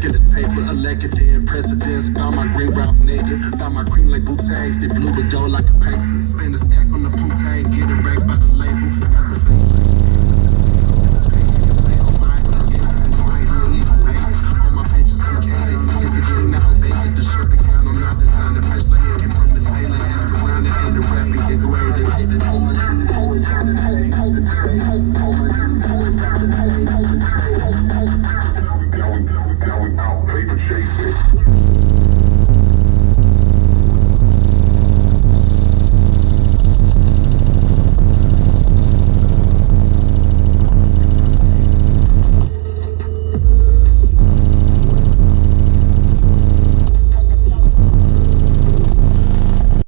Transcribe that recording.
stacking this paper, elected dead presidents. Found my green Ralph nigga, found my cream like Wu-Tangs. They blue with gold like a pencil. Spin the stack on the Wu-Tang.